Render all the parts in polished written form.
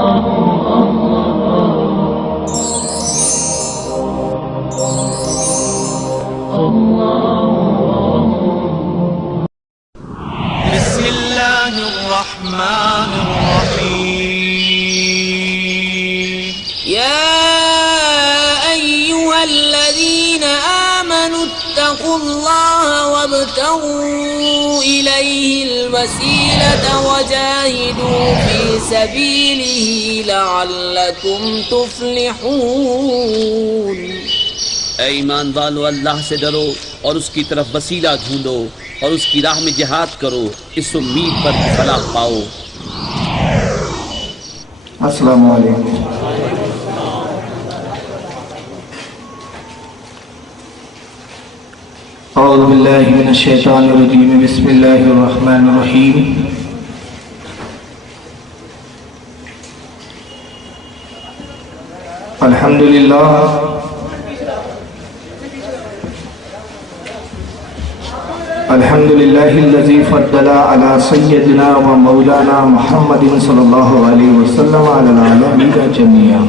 بسم الله الرحمن الرحيم يا أيها الذين آمنوا اتقوا الله وابتغوا إليه الوسيلة وجاهدوا في سبيله لعلكم تفلحون۔ اے ایمان والو، اللہ سے ڈرو اور اس کی طرف وسیلہ ڈھونڈو اور اس کی راہ میں جہاد کرو، اس امید پر کہ فلاح پاؤ۔ السلام علیکم۔ اعوذ باللہ من الشیطان الرجیم، بسم اللہ الرحمن الرحیم۔ الحمد للہ الحمد للہ الذی فضل علی سیدنا و مولانا محمد صلی اللہ علیہ وسلم علی العالمین جميعا۔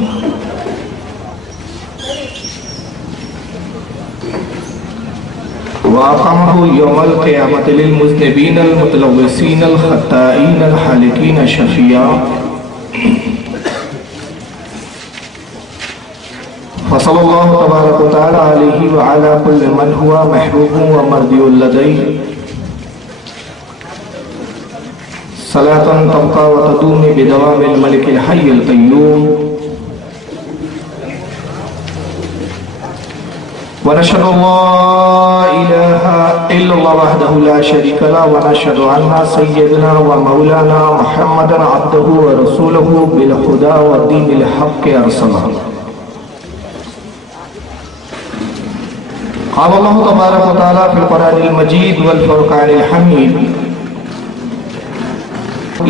وأقامه يوم القيامة للمذنبين المتلوثين الخطائين الحالقين شفيعا۔ فصلى الله تبارك وتعالى عليه وعلى كل من هو محبوب ومرضي لديه صلاة تبقى وتدوم بدوام الملك الحي القيوم۔ ونشهد أن لا إله إلا الله وحده لا شريك له، ونشهد أن سيدنا ومولانا محمدا عبده ورسوله بالهدى والدين الحق أرسله۔ قال الله تبارك وتعالى في القرآن المجيد والفرقان الحميد: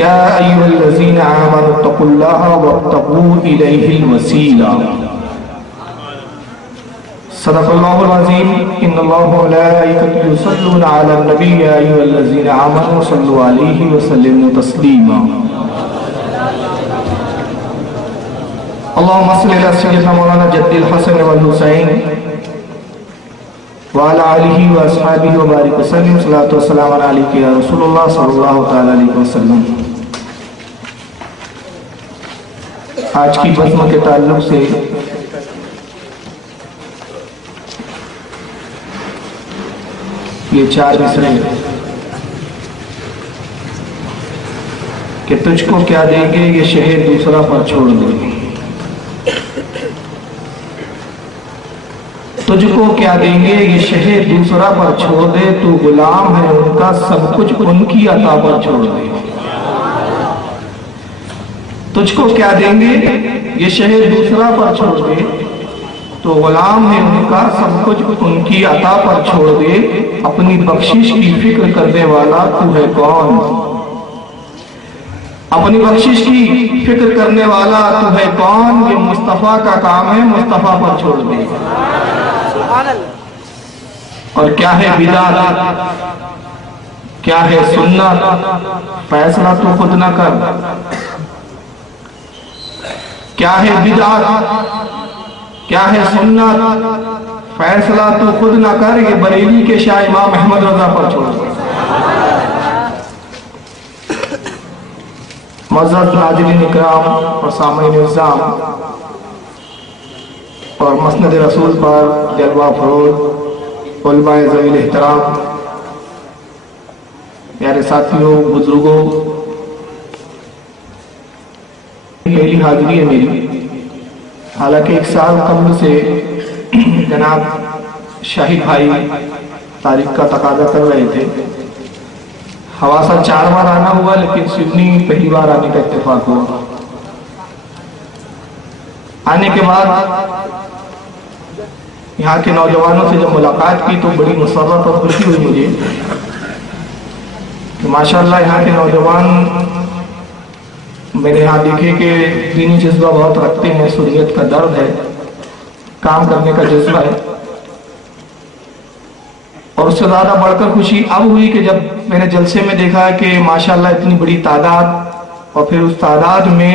يا أيها الذين آمنوا اتقوا الله وابتغوا إليه الوسيلة۔ صدق الله العظيم۔ إن الله وملائكته يصلون على النبي يا أيها الذين آمنوا صلوا عليه وسلموا تسليما۔ اللهم صل على سيدنا مولانا جد الحسن والحسين وعلى آلہ واصحابہ وبارک وسلم۔ صلاۃ والسلام علیک یا رسول اللہ صلی اللہ تعالی علیہ وسلم۔ آج کی بزم کے تعلق سے یہ 4 مصرے کہ تجھ کو کیا دیں گے یہ شہر دوسرا پر چھوڑ دیں گے، تجھ کو کیا دیں گے یہ شہر دوسرا پر چھوڑ دے، تو غلام ہے ان کا سب کچھ ان کی عطا پر چھوڑ دے۔ تجھ کو کیا دیں گے یہ شہر دوسرا پر چھوڑ دے، تو غلام ہے ان کا سب کچھ ان کی عطا پر چھوڑ دے، اپنی بخشش کی فکر کرنے والا تو ہے کون؟ اپنی بخشش کی فکر کرنے والا تو ہے کون؟ یہ مصطفیٰ کا کام ہے، مصطفیٰ پر چھوڑ دے۔ اور کیا ہے بدعت، کیا ہے سنت، فیصلہ تو خود نہ کر۔ کیا ہے بدعت، کیا ہے سنت، فیصلہ تو خود نہ کر، یہ بریلی کے شاہ امام احمد رضا پر چھوڑ دے۔ معزز ناظرین اکرام اور سامعین نظام، اور مسند رسول پر جلوہ فروز علماء ذوی الاحترام، پیارے ساتھیوں، بزرگوں، پہلی حاضری ہے میری۔ حالانکہ 1 سال قبل سے جناب شاہد بھائی تاریخ کا تقاضا کر رہے تھے، حواسہ 4 بار آنا ہوا، لیکن سڈنی پہلی بار آنے کا اتفاق ہوا۔ آنے کے بعد یہاں کے نوجوانوں سے جب ملاقات کی تو بڑی مسرت اور خوشی ہوئی مجھے کہ ماشاءاللہ یہاں کے نوجوان میں نے یہاں دیکھے کہ دینی جذبہ بہت رکھتے ہیں، سنیت کا درد ہے، کام کرنے کا جذبہ ہے۔ اور اس سے زیادہ بڑھ کر خوشی اب ہوئی کہ جب میں نے جلسے میں دیکھا کہ ماشاءاللہ اتنی بڑی تعداد، اور پھر اس تعداد میں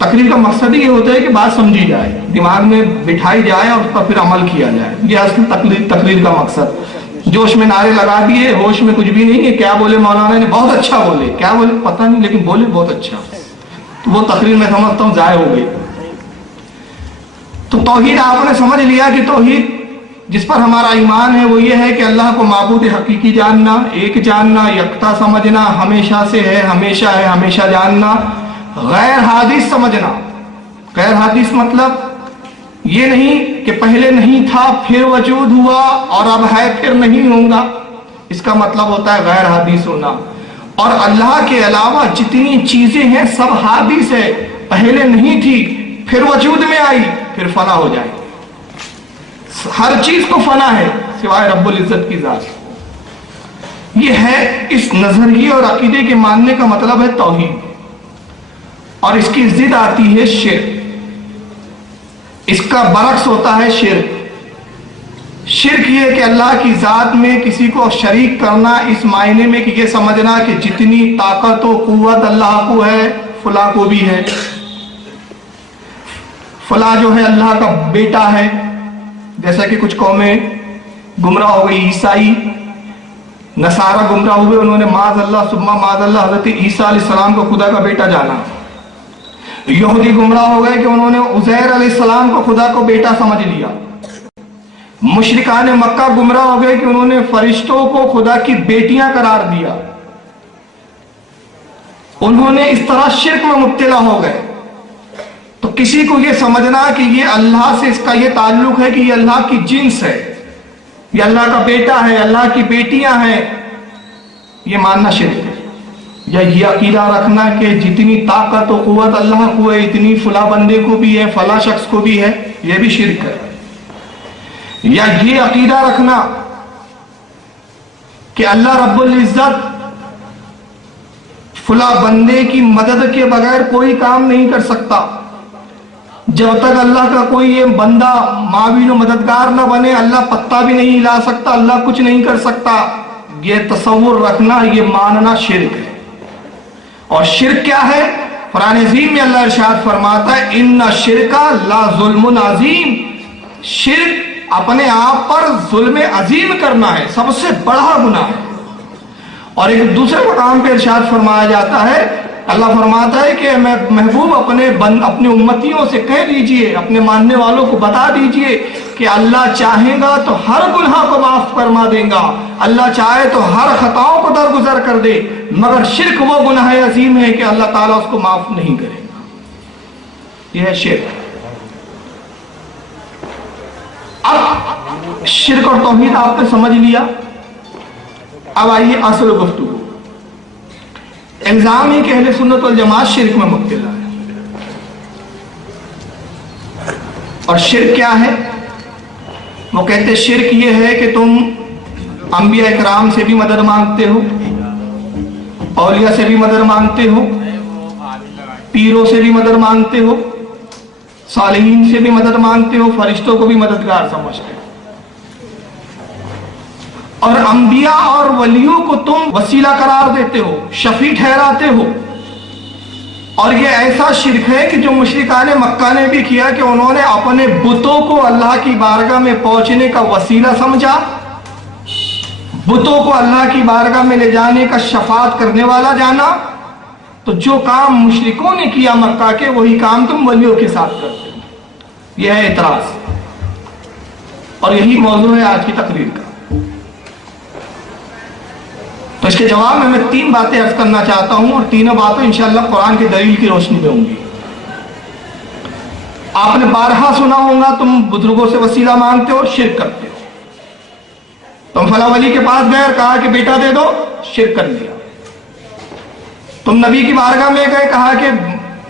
تقریر کا مقصد ہی یہ ہوتا ہے کہ بات سمجھی جائے، دماغ میں بٹھائی جائے اور اس پر پھر عمل کیا جائے. یہ اصل تقریر کا مقصد. جوش میں نعرے لگا دیے، ہوش میں کچھ بھی نہیں ہے. کیا بولے مولانا نے؟ بہت اچھا بولے. کیا بولے پتہ نہیں، لیکن بولے بہت اچھا. تو وہ تقریر میں سمجھتا ہوں ضائع ہو گئی. تو توحید آپ نے سمجھ لیا کہ توحید جس پر ہمارا ایمان ہے وہ یہ ہے کہ اللہ کو معبود حقیقی جاننا، ایک جاننا، یکتا سمجھنا، ہمیشہ سے ہے، ہمیشہ ہے، ہمیشہ جاننا. غیر حادث سمجھنا. غیر حادث مطلب یہ نہیں کہ پہلے نہیں تھا پھر وجود ہوا اور اب ہے پھر نہیں ہوگا. اس کا مطلب ہوتا ہے غیر حادث ہونا. اور اللہ کے علاوہ جتنی چیزیں ہیں سب حادث ہے، پہلے نہیں تھی پھر وجود میں آئی پھر فنا ہو جائے. ہر چیز کو فنا ہے سوائے رب العزت کی ذات. یہ ہے اس نظریے اور عقیدے کے ماننے کا مطلب ہے توحید. اور اس کی ضد آتی ہے شرک. اس کا برعکس ہوتا ہے شرک. شرک یہ کہ اللہ کی ذات میں کسی کو شریک کرنا، اس معنی میں کہ یہ سمجھنا کہ جتنی طاقت و قوت اللہ کو ہے فلاں کو بھی ہے. فلاں جو ہے اللہ کا بیٹا ہے. جیسا کہ کچھ قومیں گمراہ ہو گئی، عیسائی نصارہ گمراہ ہوئے، انہوں نے معاذ اللہ ثم معاذ اللہ حضرت عیسیٰ علیہ السلام کو خدا کا بیٹا جانا. یہودی گمراہ ہو گئے کہ انہوں نے عزیر علیہ السلام کو خدا کو بیٹا سمجھ لیا. مشرکان مکہ گمراہ ہو گئے کہ انہوں نے فرشتوں کو خدا کی بیٹیاں قرار دیا. انہوں نے اس طرح شرک میں مبتلا ہو گئے. تو کسی کو یہ سمجھنا کہ یہ اللہ سے اس کا یہ تعلق ہے کہ یہ اللہ کی جنس ہے، یہ اللہ کا بیٹا ہے، اللہ کی بیٹیاں ہیں، یہ ماننا شرک ہے. یا یہ عقیدہ رکھنا کہ جتنی طاقت و قوت اللہ کو ہے اتنی فلاں بندے کو بھی ہے، فلاں شخص کو بھی ہے، یہ بھی شرک ہے. یا یہ عقیدہ رکھنا کہ اللہ رب العزت فلاں بندے کی مدد کے بغیر کوئی کام نہیں کر سکتا. جب تک اللہ کا کوئی یہ بندہ معاون و مددگار نہ بنے اللہ پتہ بھی نہیں ہلا سکتا، اللہ کچھ نہیں کر سکتا. یہ تصور رکھنا، یہ ماننا شرک ہے. اور شرک کیا ہے؟ قرآن عظیم میں اللہ ارشاد فرماتا ہے ان الشرک لا ظلم عظیم. شرک اپنے آپ پر ظلم عظیم کرنا ہے، سب سے بڑا گناہ ہے. اور ایک دوسرے مقام پہ ارشاد فرمایا جاتا ہے، اللہ فرماتا ہے کہ میں محبوب اپنے امتیوں سے کہہ دیجئے، اپنے ماننے والوں کو بتا دیجئے کہ اللہ چاہے گا تو ہر گناہ کو معاف فرما دے گا، اللہ چاہے تو ہر خطاؤں کو درگزر کر دے، مگر شرک وہ گناہ عظیم ہے کہ اللہ تعالیٰ اس کو معاف نہیں کرے گا. یہ ہے شرک. اب شرک اور توحید آپ نے سمجھ لیا. اب آئیے اصل گفتگو. الزام ہے کہ اہل سنت والجماعت شرک میں مبتلا ہے. اور شرک کیا ہے؟ وہ کہتے شرک یہ ہے کہ تم انبیاء اکرام سے بھی مدد مانگتے ہو، اولیاء سے بھی مدد مانگتے ہو، پیروں سے بھی مدد مانگتے ہو، صالحین سے بھی مدد مانگتے ہو، فرشتوں کو بھی مددگار سمجھتے ہو، اور انبیاء اور ولیوں کو تم وسیلہ قرار دیتے ہو، شفیع ٹھہراتے ہو. اور یہ ایسا شرک ہے کہ جو مشرکان مکہ نے بھی کیا کہ انہوں نے اپنے بتوں کو اللہ کی بارگاہ میں پہنچنے کا وسیلہ سمجھا، بتوں کو اللہ کی بارگاہ میں لے جانے کا شفاعت کرنے والا جانا. تو جو کام مشرکوں نے کیا مکہ کے وہی کام تم ولیوں کے ساتھ کرتے ہو. یہ ہے اعتراض، اور یہی موضوع ہے آج کی تقریر کا. تو اس کے جواب میں تین باتیں عرض کرنا چاہتا ہوں، اور تینوں باتیں انشاءاللہ قرآن کی دلیل کی روشنی میں ہوں گی. آپ نے بارہا سنا ہوگا تم بزرگوں سے وسیلہ مانگتے ہو، شرک کرتے ہو. تم فلاں ولی کے پاس گئے اور کہا کہ بیٹا دے دو، شرک کر لیا. تم نبی کی بارگاہ میں گئے، کہا کہ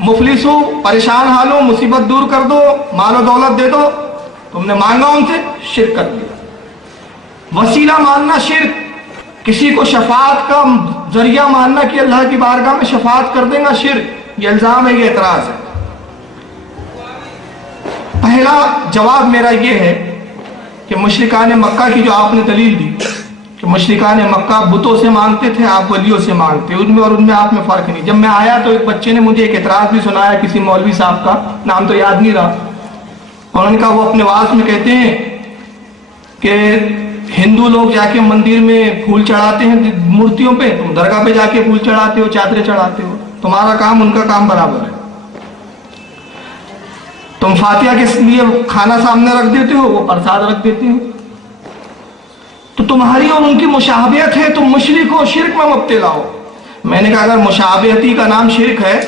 مفلس ہو، پریشان حال ہو، مصیبت دور کر دو، مال و دولت دے دو، تم نے مانگا ان سے، شرک کر لیا. وسیلہ ماننا شرک. کسی کو شفاعت کا ذریعہ ماننا کہ اللہ کی بارگاہ میں شفاعت کر دیں گا، شرک. یہ الزام ہے، یہ اعتراض ہے. پہلا جواب میرا یہ ہے کہ مشرکان مکہ کی جو آپ نے دلیل دی کہ مشرکان مکہ بتوں سے مانگتے تھے، آپ ولیوں سے مانگتے، ان میں اور ان میں آپ میں فرق نہیں۔ جب میں آیا تو ایک بچے نے مجھے ایک اعتراض بھی سنایا کسی مولوی صاحب کا، نام تو یاد نہیں رہا، انہوں نے کہا وہ اپنے واعظ میں کہتے ہیں کہ ہندو لوگ جا کے مندر میں پھول چڑھاتے ہیں مورتیوں پہ، تم درگاہ پہ جا کے پھول چڑھاتے ہو، چادریں چڑھاتے ہو، تمہارا کام ان کا کام برابر ہے۔ تم فاتحہ کے لیے کھانا سامنے رکھ دیتے ہو، وہ پرساد رکھ دیتے ہو، تو تمہاری اور ان کی مشابہت ہے، تم مشرک ہو، شرک میں مبتلا ہو۔ میں نے کہا اگر مشابہتی کا نام شرک ہے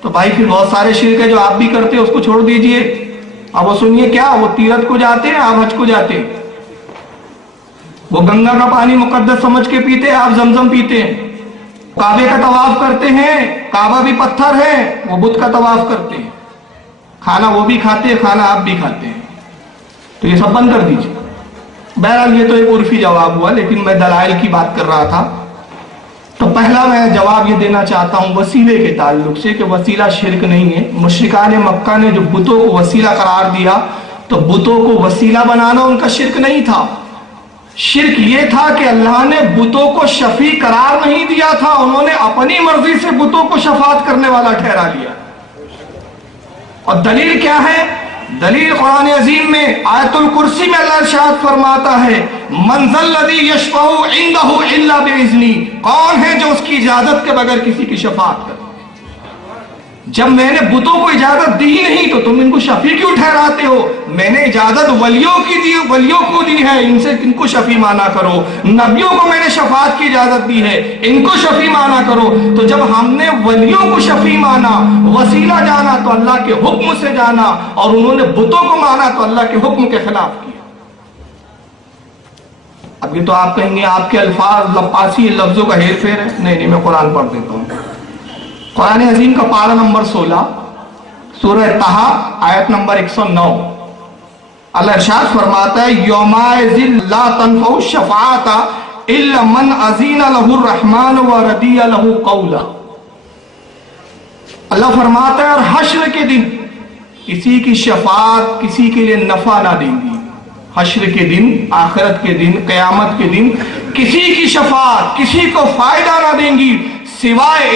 تو بھائی پھر بہت سارے شرک ہے جو آپ بھی کرتے ہیں، اس کو چھوڑ دیجئے۔ اب وہ سنیے کیا، وہ تیرتھ کو جاتے ہیں، آپ حج کو جاتے ہیں، وہ گنگا کا پانی مقدس سمجھ کے پیتے ہیں، آپ زمزم پیتے ہیں، کعبے کا طواف کرتے ہیں، کعبہ بھی پتھر ہے، وہ بت کا طواف کرتے ہیں، کھانا وہ بھی کھاتے ہیں، کھانا آپ بھی کھاتے ہیں، تو یہ سب بند کر دیجئے۔ بہرحال یہ تو ایک عرفی جواب ہوا، لیکن میں دلائل کی بات کر رہا تھا۔ تو پہلا میں جواب یہ دینا چاہتا ہوں وسیلے کے تعلق سے کہ وسیلہ شرک نہیں ہے۔ مشرکان مکہ نے جو بتوں کو وسیلہ قرار دیا تو بتوں کو وسیلہ بنانا ان کا شرک نہیں تھا، شرک یہ تھا کہ اللہ نے بتوں کو شفیع قرار نہیں دیا تھا، انہوں نے اپنی مرضی سے بتوں کو شفاعت کرنے والا ٹھہرا لیا۔ اور دلیل کیا ہے؟ دلیل قرآن عظیم میں آیت الکرسی میں اللہ ارشاد فرماتا ہے من ذا الذی یشفع عنده الا باذنی، کون ہے جو اس کی اجازت کے بغیر کسی کی شفاعت کرے؟ جب میں نے بتوں کو اجازت دی نہیں تو تم ان کو شفیع کیوں ٹھہراتے ہو؟ میں نے اجازت ولیوں کی دی، ولیوں کو دی ہے، ان سے ان کو شفیع مانا کرو۔ نبیوں کو میں نے شفاعت کی اجازت دی ہے، ان کو شفیع مانا کرو۔ تو جب ہم نے ولیوں کو شفیع مانا، وسیلہ جانا تو اللہ کے حکم سے جانا، اور انہوں نے بتوں کو مانا تو اللہ کے حکم کے خلاف کیا۔ اب یہ تو آپ کہیں گے آپ کے الفاظ لپاسی لفظوں کا ہیر پھیر ہے۔ نہیں میں قرآن پڑھ دیتا ہوں۔ قرآن عظیم کا پارہ نمبر 16 سورہ طٰہٰ آیت نمبر 109، اللہ ارشاد فرماتا ہے یومئذ لا تنفع الشفاعۃ الا من اذن له الرحمن ورضی له قولا۔ اللہ فرماتا ہے اور حشر کے دن کسی کی شفاعت کسی کے لیے نفع نہ دیں گی۔ حشر کے دن، آخرت کے دن، قیامت کے دن کسی کی شفاعت کسی کو فائدہ نہ دیں گی سوائے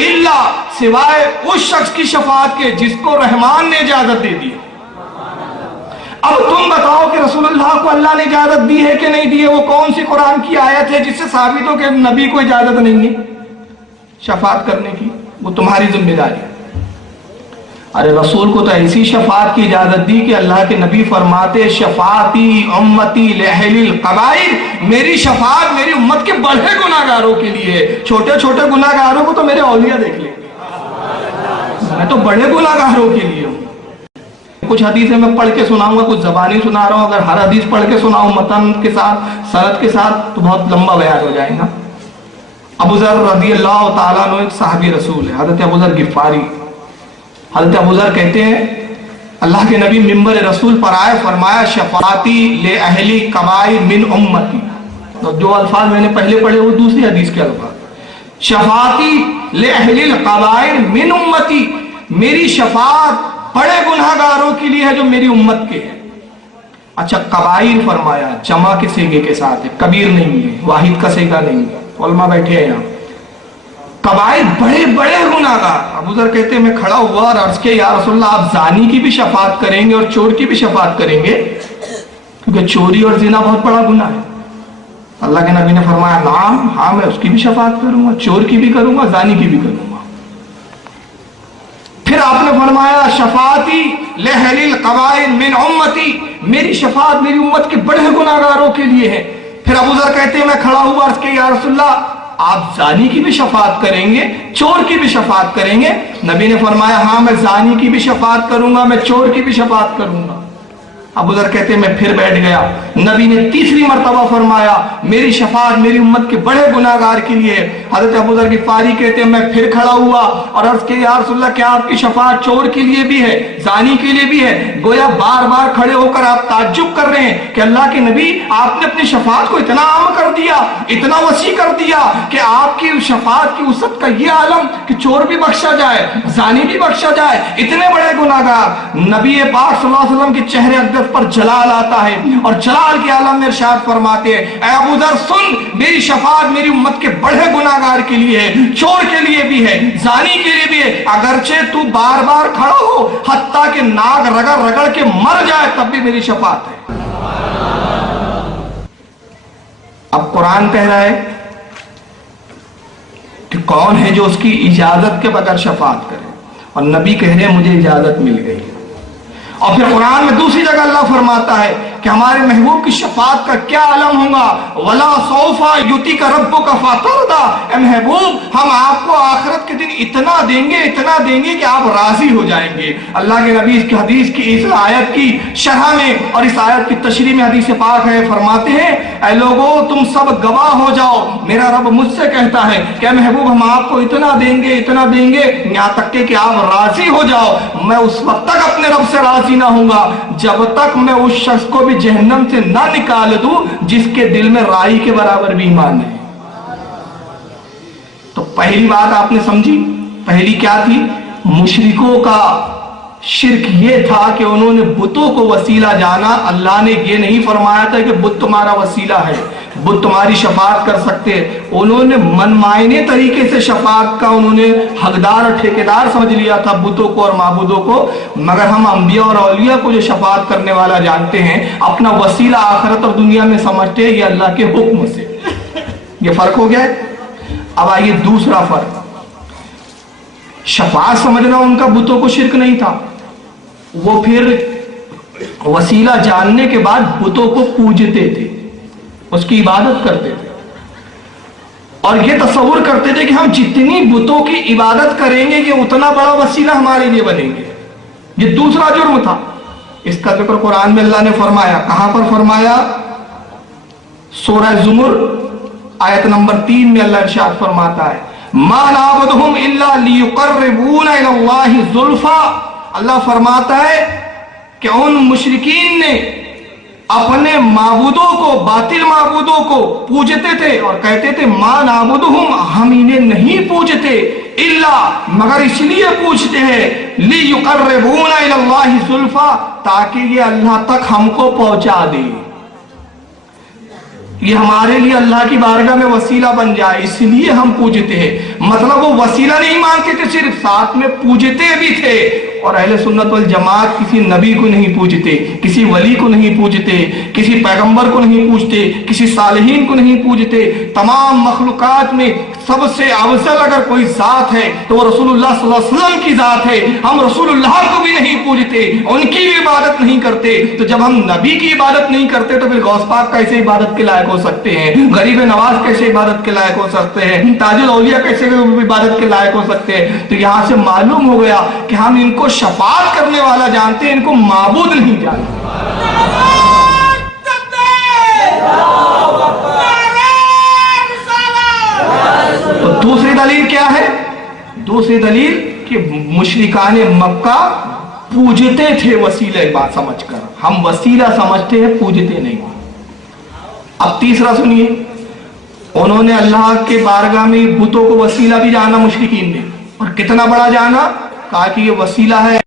اس شخص کی شفاعت کے جس کو رحمان نے اجازت دے دی۔ اب تم بتاؤ کہ رسول اللہ کو اللہ نے اجازت دی ہے کہ نہیں دی ہے؟ وہ کون سی قرآن کی آیت ہے جس سے ثابت ہو کہ نبی کو اجازت نہیں ہے شفاعت کرنے کی؟ وہ تمہاری ذمہ داری ہے۔ ارے رسول کو تو ایسی شفاعت کی اجازت دی کہ اللہ کے نبی فرماتے شفاعتی امتی لأہل القبائر، میری شفاعت میری امت کے بڑے گناہگاروں کے لیے، چھوٹے چھوٹے گناہگاروں کو تو میرے اولیاء دیکھ لیں، میں تو بڑے گناہگاروں کے لیے ہوں۔ کچھ حدیثیں میں پڑھ کے سناؤں گا، کچھ زبانی سنا رہا ہوں، اگر ہر حدیث پڑھ کے سناؤں متن کے ساتھ سند کے ساتھ تو بہت لمبا بیان ہو جائے گا۔ ابو ذر رضی اللہ تعالیٰ عنہ ایک صحابی رسول ہے، حضرت ابو ذر غفاری۔ حضرت ابو ذر کہتے ہیں اللہ کے نبی منبر رسول پر آئے، فرمایا شفاعتی لأہل قبائل من امتی۔ جو الفاظ میں نے پہلے پڑھے وہ دوسری حدیث کے الفاظ، شفاعتی لأہل القبائل من امتی، میری شفاعت بڑے گناہگاروں کے لیے ہے جو میری امت کے ہیں۔ اچھا قبائل فرمایا جمع کے صیغے کے ساتھ ہے، کبیر نہیں ہے، واحد کا صیغہ نہیں ہے، علماء بیٹھے ہیں یہاں۔ قبائل بڑے بڑے گناہگار۔ ابو ذر کہتے ہیں میں کھڑا ہوا اور عرض کیا یا رسول اللہ آپ زانی کی بھی شفاعت کریں گے اور چور کی بھی شفاعت کریں گے؟ کیونکہ چوری اور زنا بہت بڑا گناہ ہے۔ اللہ کے نبی نے فرمایا نعم، ہاں میں اس کی بھی شفاعت کروں گا، چور کی بھی کروں گا، زانی کی بھی کروں گا۔ پھر آپ نے فرمایا شفاعتی لأہل القبائل من امتی، میری شفاعت میری امت کے بڑے گناہگاروں کے لیے ہے۔ پھر ابو ذر کہتے ہیں میں کھڑا ہوا عرض کیا یا رسول اللہ آپ زانی کی بھی شفاعت کریں گے، چور کی بھی شفاعت کریں گے؟ نبی نے فرمایا ہاں میں زانی کی بھی شفاعت کروں گا، میں چور کی بھی شفاعت کروں گا۔ ابو ذر کہتے ہیں میں پھر بیٹھ گیا، نبی نے تیسری مرتبہ فرمایا میری شفاعت میری امت کے بڑے گناہگار کے لیے۔ حضرت ابو ذر غفاری کہتے ہیں میں پھر کھڑا ہوا اور عرض کیا یا رسول اللہ کیا آپ کی شفاعت چور کے لیے بھی ہے، زانی کے لیے بھی ہے؟ گویا بار بار کھڑے ہو کر آپ تعجب کر رہے ہیں کہ اللہ کے نبی آپ نے اپنی شفاعت کو اتنا عام کر دیا، اتنا وسیع کر دیا کہ آپ کی شفاعت کی وسعت کا یہ عالم کہ چور بھی بخشا جائے، زانی بھی بخشا جائے، اتنے بڑے گناہگار۔ نبی پاک صلی اللہ علیہ وسلم کے چہرے اقدس صورت پر جلال آتا ہے، اور جلال کے عالم میں ارشاد فرماتے ہیں اے ابو ذر سن، میری شفاعت میری امت کے بڑے گناہگار کے لیے ہے، چور کے لیے بھی ہے، زانی کے لیے بھی ہے، اگرچہ تو بار بار کھڑا ہو حتیٰ کہ ناک رگڑ رگڑ کے مر جائے تب بھی میری شفاعت ہے۔ اب قرآن کہہ رہا ہے کہ کون ہے جو اس کی اجازت کے بغیر شفاعت کرے، اور نبی کہہ رہے ہیں مجھے اجازت مل گئی۔ اور پھر قرآن میں دوسری جگہ اللہ فرماتا ہے کہ ہمارے محبوب کی شفاعت کا کیا علم ہوگا، وَلَا سَوْفَ يُؤْتِيكَ رَبُّكَ فَتَرْضَىٰ، اے محبوب ہم آپ کو آخرت کے دن اتنا دیں گے کہ آپ راضی ہو جائیں گے۔ اللہ کے نبی اس کی حدیث کی اس آیت کی شرح میں اور اس آیت کی تشریح میں حدیث پاک ہے، فرماتے ہیں اے لوگوں تم سب گواہ ہو جاؤ، میرا رب مجھ سے کہتا ہے کہ اے محبوب ہم آپ کو اتنا دیں گے یہاں تک کہ آپ راضی ہو جاؤ، میں اس وقت تک اپنے رب سے راضی نہ ہوں گا جب تک میں اس شخص کو بھی جہنم سے نہ نکال دوں جس کے دل میں رائی کے برابر بھی ایمان نہیں۔ تو پہلی بات آپ نے سمجھی، پہلی کیا تھی؟ مشرکوں کا شرک یہ تھا کہ انہوں نے بتوں کو وسیلہ جانا۔ اللہ نے یہ نہیں فرمایا تھا کہ بت تمہارا وسیلہ ہے، بت تمہاری شفاعت کر سکتے، انہوں نے منمائنے طریقے سے شفاعت کا انہوں نے حقدار اور ٹھیکیدار سمجھ لیا تھا بتوں کو اور معبودوں کو۔ مگر ہم انبیاء اور اولیاء کو جو شفاعت کرنے والا جانتے ہیں، اپنا وسیلہ آخرت اور دنیا میں سمجھتے ہیں یہ اللہ کے حکم سے۔ یہ فرق ہو گیا۔ اب آئیے دوسرا فرق، شفاعت سمجھنا ان کا بتوں کو شرک نہیں تھا، وہ پھر وسیلہ جاننے کے بعد بتوں کو پوجتے تھے، اس کی عبادت کرتے تھے، اور یہ تصور کرتے تھے کہ ہم جتنی بتوں کی عبادت کریں گے یہ اتنا بڑا وسیلہ ہمارے لیے بنیں گے۔ یہ دوسرا جرم تھا۔ اس کا ذکر قرآن میں اللہ نے فرمایا، کہاں پر فرمایا؟ سورہ زمر آیت نمبر 3 میں اللہ ارشاد فرماتا ہے مَا نَعْبُدُهُمْ إِلَّا لِيُقَرِّبُونَ إِلَى اللَّهِ زُلْفَىٰ۔ اللہ فرماتا ہے کہ ان مشرکین نے اپنے معبودوں کو، باطل معبودوں کو پوجتے تھے اور کہتے تھے مَا نَعْبُدُهُمْ، ہم انہیں نہیں پوجتے، الا مگر اس لیے پوچھتے ہیں لِيُقَرِّبُونَ إِلَى اللَّهِ زُلْفَىٰ، تاکہ یہ اللہ تک ہم کو پہنچا دے، یہ ہمارے لیے اللہ کی بارگاہ میں وسیلہ بن جائے، اس لیے ہم پوجتے ہیں۔ مطلب وہ وسیلہ نہیں مانتے تھے، صرف ساتھ میں پوجتے بھی تھے۔ اور اہل سنت والجماعت کسی نبی کو نہیں پوجتے، کسی ولی کو نہیں پوجتے، کسی پیغمبر کو نہیں پوجتے، کسی صالحین کو نہیں پوجتے۔ تمام مخلوقات میں سب سے افضل اگر کوئی ذات ہے تو وہ رسول اللہ صلی اللہ علیہ وسلم کی ذات ہے۔ ہم رسول اللہ کو بھی نہیں پوجتے، ان کی بھی عبادت نہیں کرتے۔ تو جب ہم نبی کی عبادت نہیں کرتے تو پھر غوث پاک کیسے عبادت کے لائق ہو سکتے ہیں؟ غریب نواز کیسے عبادت کے لائق ہو سکتے ہیں؟ تاج الاولیاء کیسے عبادت کے لائق ہو سکتے ہیں؟ تو یہاں سے معلوم ہو گیا کہ ہم ان کو شفاعت کرنے والا جانتے ہیں، ان کو معبود نہیں جانتے۔ تو دوسری دلیل کیا ہے؟ دوسری دلیل کہ مشرکان مکہ پوجتے تھے وسیلہ بات سمجھ کر، ہم وسیلہ سمجھتے ہیں، پوجتے نہیں۔ اب تیسرا سنیے، انہوں نے اللہ کے بارگاہ میں بتوں کو وسیلہ بھی جانا مشرکین نے، اور کتنا بڑا جانا، کہا کہ یہ وسیلہ ہے